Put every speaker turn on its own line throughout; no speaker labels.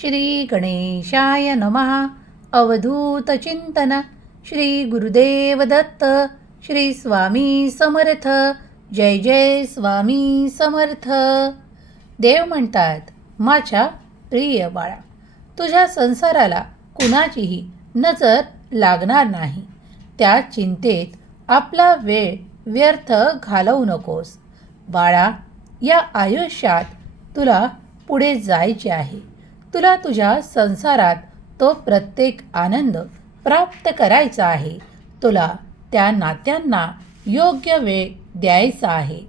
श्री गणेशाय नमः. अवधूतचिंतन श्री गुरुदेव दत्त. श्री स्वामी समर्थ. जय जय स्वामी समर्थ. देव म्हणतात माझ्या प्रिय बाळा तुझ्या संसाराला कुणाचीही नजर लागणार नाही. त्या चिंतेत आपला वेळ व्यर्थ घालवू नकोस. बाळा या आयुष्यात तुला पुढे जायचे आहे. तुला तुझ्या संसारात तो प्रत्येक आनंद प्राप्त करायचा आहे. तुला त्या नात्यांना योग्य वेळ द्यायचा आहे.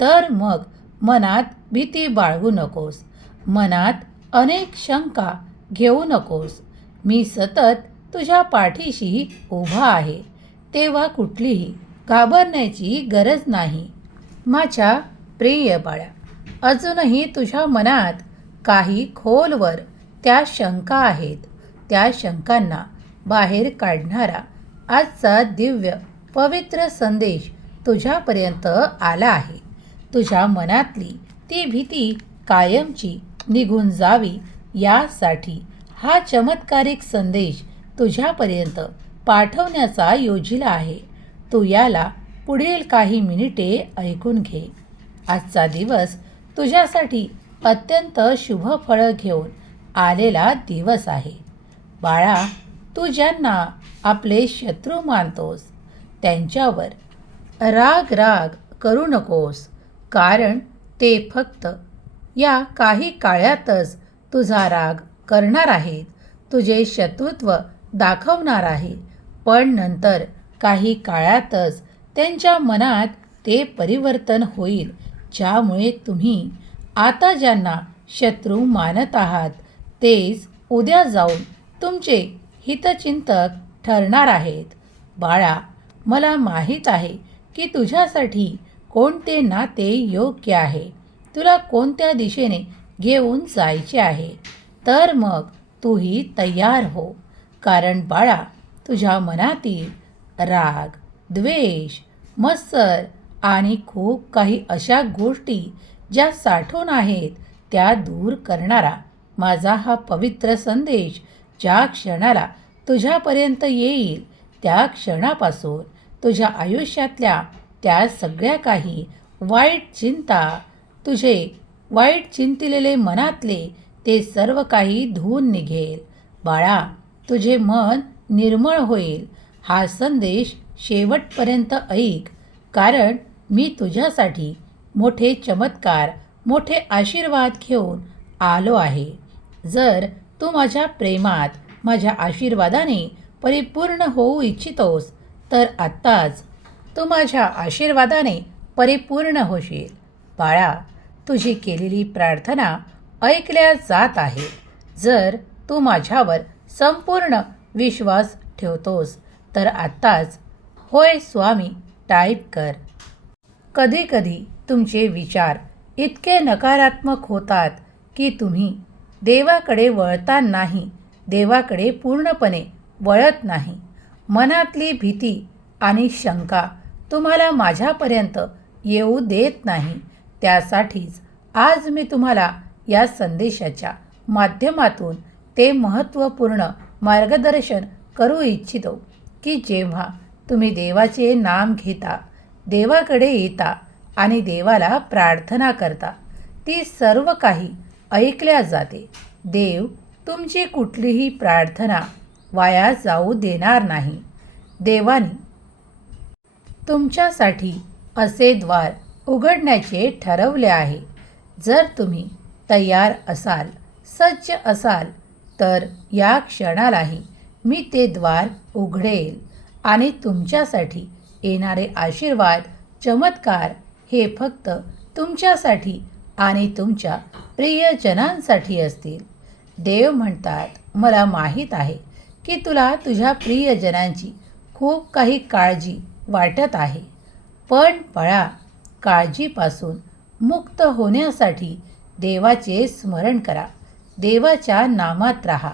तर मग मनात भीती बाळगू नकोस. मनात अनेक शंका घेऊ नकोस. मी सतत तुझ्या पाठीशी उभा आहे. तेव्हा कुठलीही घाबरण्याची गरज नाही. माझ्या प्रिय बाळा अजूनही तुझ्या मनात काही खोलवर त्या शंका आहेत. त्या शंकांना बाहेर काढणारा आजचा दिव्य पवित्र संदेश तुझ्यापर्यंत आला आहे. तुझ्या मनातली ती भीती कायमची निघून जावी यासाठी हा चमत्कारिक संदेश तुझ्यापर्यंत पाठवण्याचा योजिला आहे. तू याला पुढील काही मिनिटे ऐकून घे. आजचा दिवस तुझ्यासाठी अत्यंत शुभ फळं घेऊन आलेला दिवस आहे. बाळा तू ज्यांना आपले शत्रू मानतोस त्यांच्यावर राग राग करू नकोस कारण ते फक्त या काही काळातच तुझा राग करणार आहेत तुझे शत्रुत्व दाखवणार आहे पण नंतर काही काळातच त्यांच्या मनात ते परिवर्तन होईल ज्यामुळे तुम्ही आता ज्यांना शत्रू मानत आहात तेच उद्या जाऊन तुमचे हितचिंतक ठरणार आहेत. बाळा मला माहीत आहे की तुझ्यासाठी कोणते नाते योग्य आहे. तुला कोणत्या दिशेने घेऊन जायचे आहे? तर मग तूही तयार हो. कारण बाळा तुझ्या मनातील राग द्वेष मत्सर आणि खूप काही अशा गोष्टी ज्या साठवून आहेत त्या दूर करणारा माझा हा पवित्र संदेश ज्या क्षणाला तुझ्यापर्यंत येईल त्या क्षणापासून तुझ्या आयुष्यातल्या त्या सगळ्या काही वाईट चिंता तुझे वाईट चिंतिलेले मनातले ते सर्व काही धुवून निघेल. बाळा तुझे मन निर्मळ होईल. हा संदेश शेवटपर्यंत ऐक. कारण मी तुझ्यासाठी मोठे चमत्कार मोठे आशीर्वाद घेऊन आलो आहे. जर तू माझ्या प्रेमात माझ्या आशीर्वादाने परिपूर्ण होऊ इच्छितोस तर आत्ताच तू माझ्या आशीर्वादाने परिपूर्ण होशील. बाळा तुझी केलेली प्रार्थना ऐकल्या जात आहे. जर तू माझ्यावर संपूर्ण विश्वास ठेवतोस तर आत्ताच होय स्वामी टाईप कर. कधीकधी तुमचे विचार इतके नकारात्मक होतात की तुम्ही देवाकडे वळता नाही देवाकडे पूर्णपणे वळत नाही. मनातली भीती आणि शंका तुम्हाला माझ्यापर्यंत येऊ देत नाही. त्यासाठीच आज मी तुम्हाला या संदेशाच्या माध्यमातून ते महत्त्वपूर्ण मार्गदर्शन करू इच्छितो की जेव्हा तुम्ही देवाचे नाम घेता देवाकडे येता आणि देवाला प्रार्थना करता. ती सर्व काही ऐकल्या जाते. देव तुमची कुठलीही प्रार्थना वाया जाऊ देणार नाही. देवाने तुमच्यासाठी असे द्वार उघडण्याचे ठरवले आहे. जर तुम्ही तयार असाल सज्ज असाल तर या क्षणालाही मी ते द्वार उघडेल आणि तुमच्यासाठी येणारे आशीर्वाद चमत्कार हे फक्त तुमच्यासाठी आणि तुमच्या प्रियजनांसाठी असतील. देव म्हणतात मला माहीत आहे की तुला तुझ्या प्रियजनांची खूप काही काळजी वाटत आहे. पण पळा काळजीपासून मुक्त होण्यासाठी देवाचे स्मरण करा. देवाच्या नामात राहा.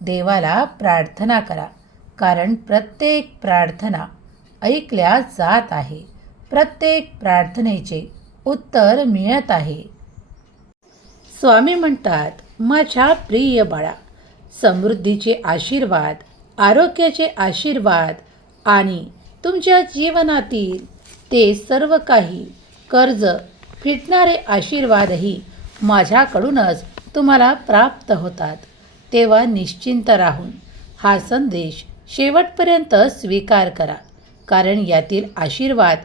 देवाला प्रार्थना करा. कारण प्रत्येक प्रार्थना ऐकल्या जात आहे. प्रत्येक प्रार्थनेचे उत्तर मिळत आहे. स्वामी म्हणतात माझ्या प्रिय बाळा समृद्धीचे आशीर्वाद आरोग्याचे आशीर्वाद आणि तुमच्या जीवनातील ते सर्व काही कर्ज फिटणारे आशीर्वादही माझ्याकडूनच तुम्हाला प्राप्त होतात. तेव्हा निश्चिंत राहून हा संदेश शेवटपर्यंत स्वीकार करा कारण यातील आशीर्वाद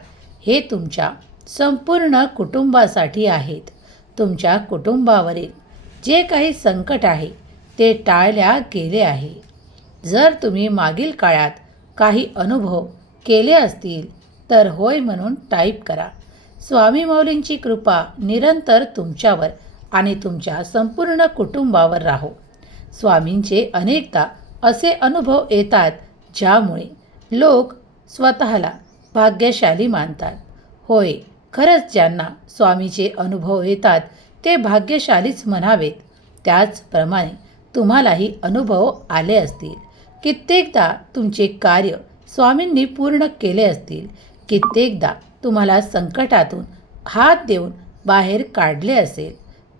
हे तुमच्या संपूर्ण कुटुंबासाठी आहेत. तुमच्या कुटुंबावरील जे काही संकट आहे ते टाळल्या गेले आहे. जर तुम्ही मागील काळात काही अनुभव केले असतील तर होय म्हणून टाईप करा. स्वामी मौलींची कृपा निरंतर तुमच्यावर आणि तुमच्या संपूर्ण कुटुंबावर राहो. स्वामींचे अनेकदा असे अनुभव येतात ज्यामुळे लोक स्वतःला भाग्यशाली मानतात. होय खरंच ज्यांना स्वामीचे अनुभव येतात ते भाग्यशालीच म्हणावेत. त्याचप्रमाणे तुम्हालाही अनुभव आले असतील. कित्येकदा तुमचे कार्य स्वामींनी पूर्ण केले असतील. कित्येकदा तुम्हाला संकटातून हात देऊन बाहेर काढले असेल.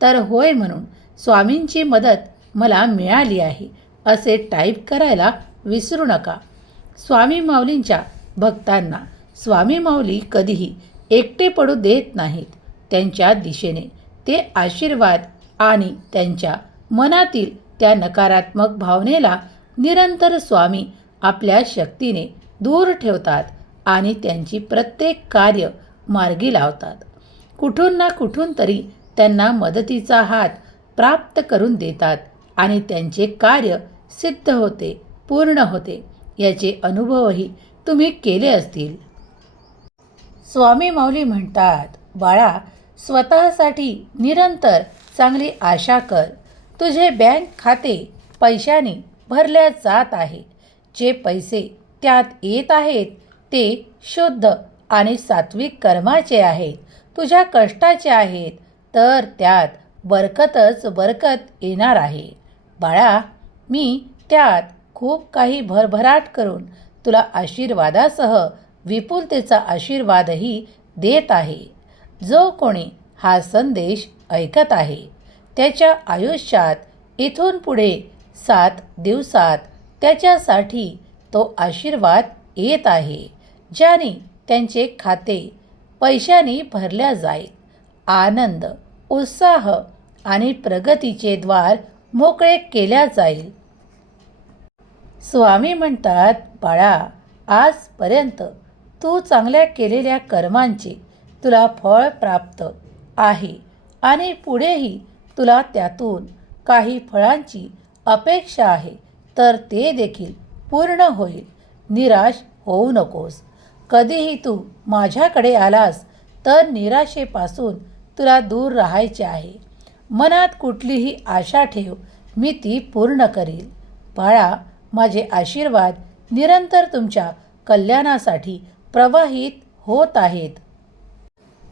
तर होय म्हणून स्वामींची मदत मला मिळाली आहे असे टाईप करायला विसरू नका. स्वामी माऊलींच्या भक्तांना स्वामी माऊली कधीही एकटे पडू देत नाहीत. त्यांच्या दिशेने ते आशीर्वाद आणि त्यांच्या मनातील त्या नकारात्मक भावनेला निरंतर स्वामी आपल्या शक्तीने दूर ठेवतात आणि त्यांची प्रत्येक कार्य मार्गी लावतात. कुठून ना कुठून तरी त्यांना मदतीचा हात प्राप्त करून देतात आणि त्यांचे कार्य सिद्ध होते पूर्ण होते. याचे अनुभवही तुम्ही केले असतील. स्वामी माऊली म्हणतात बाळा स्वतःसाठी निरंतर चांगली आशा कर. तुझे बँक खाते पैशाने भरल्या जात आहे. जे पैसे त्यात येत आहेत ते शुद्ध आणि सात्विक कर्माचे आहेत. तुझ्या कष्टाचे आहेत तर त्यात बरकतच बरकत येणार आहे. बाळा मी त्यात खूप काही भरभराट करून तुला आशीर्वादासह विपुलतेचा आशीर्वादही देत आहे. जो कोणी हा संदेश ऐकत आहे त्याच्या आयुष्यात इथून पुढे सात दिवसात त्याच्यासाठी तो आशीर्वाद येत आहे ज्याने त्यांचे खाते पैशाने भरल्या जाईल. आनंद उत्साह आणि प्रगतीचे द्वार मोकळे केल्या जाईल. स्वामी म्हणतात बाळा आजपर्यंत तू चांगल्या केलेल्या कर्मांचे तुला फळ प्राप्त आहे आणि पुढेही तुला त्यातून काही फळांची अपेक्षा आहे तर ते देखील पूर्ण होईल. निराश होऊ नकोस. कधीही तू माझ्याकडे आलास तर निराशेपासून तुला दूर राहायचे आहे. मनात कुठलीही आशा ठेव मी ती पूर्ण करील. बाळा माझे आशीर्वाद निरंतर तुमच्या कल्याणासाठी प्रवाहित होत आहेत.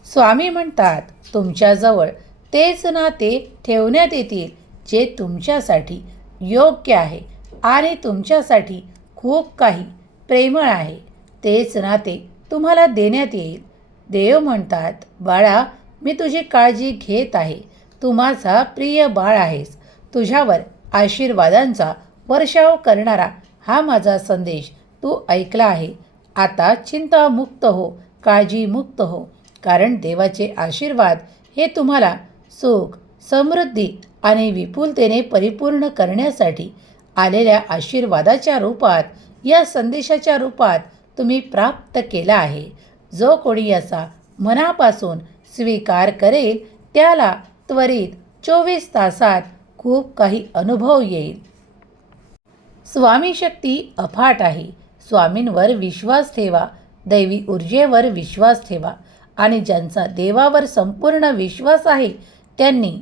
स्वामी म्हणतात तुमच्याजवळ तेच नाते ठेवण्यात येतील जे तुमच्यासाठी योग्य आहे आणि तुमच्यासाठी खूप काही प्रेमळ आहे. तेच नाते तुम्हाला देण्यात येईल. देव म्हणतात बाळा मी तुझी काळजी घेत आहे. तू माझा प्रिय बाळ आहेस. तुझ्यावर आशीर्वादांचा वर्षाव करणारा हा माझा संदेश तू ऐकला आहे. आता चिंतामुक्त हो काळजीमुक्त हो. कारण देवाचे आशीर्वाद हे तुम्हाला सुख समृद्धी आणि विपुलतेने परिपूर्ण करण्यासाठी आलेल्या आशीर्वादाच्या रूपात या संदेशाच्या रूपात तुम्ही प्राप्त केला आहे. जो कोणी याचा मनापासून स्वीकार करेल त्याला त्वरित चोवीस तासात खूप काही अनुभव येईल. स्वामी शक्ती अफाट आहे. स्वामींवर विश्वास ठेवा दैवी ऊर्जेवर विश्वास ठेवा आणि ज्यांचा देवावर संपूर्ण विश्वास आहे त्यांनी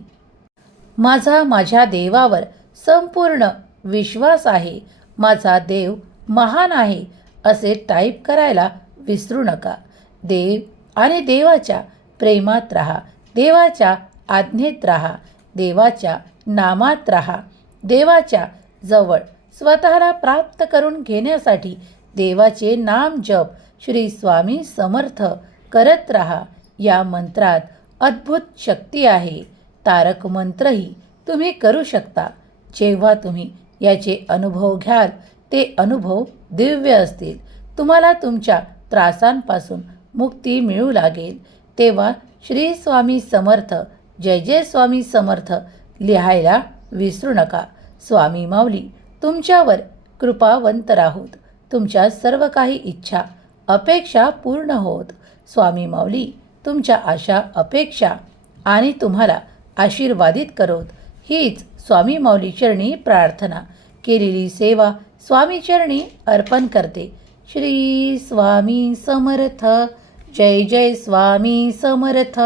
माझा माझ्या देवावर संपूर्ण विश्वास आहे माझा देव महान आहे असे टाईप करायला विसरू नका. देव आणि देवाच्या प्रेमात राहा देवाच्या आज्ञेत राहा देवाच्या नामात राहा देवाच्या जवळ स्वतःला प्राप्त करून घेण्यासाठी देवाचे नाम जप श्री स्वामी समर्थ करत राहा. या मंत्रात अद्भुत शक्ती आहे. तारक मंत्रही तुम्ही करू शकता. जेव्हा तुम्ही याचे अनुभव घ्याल ते अनुभव दिव्य असतील. तुम्हाला तुमच्या त्रासांपासून मुक्ती मिळू लागेल. तेव्हा श्री स्वामी समर्थ जय जय स्वामी समर्थ लिहायला विसरू नका. स्वामी माऊली तुमच्यावर कृपावंत राहोत. तुमच्या सर्व काही इच्छा अपेक्षा पूर्ण होत. स्वामी माऊली तुमच्या आशा अपेक्षा आणि तुम्हाला आशीर्वादित करोत. हीच स्वामी माऊली चरणी प्रार्थना. केलेली सेवा स्वामी चरणी अर्पण करते. श्री स्वामी समर्थ. जय जय स्वामी समर्थ.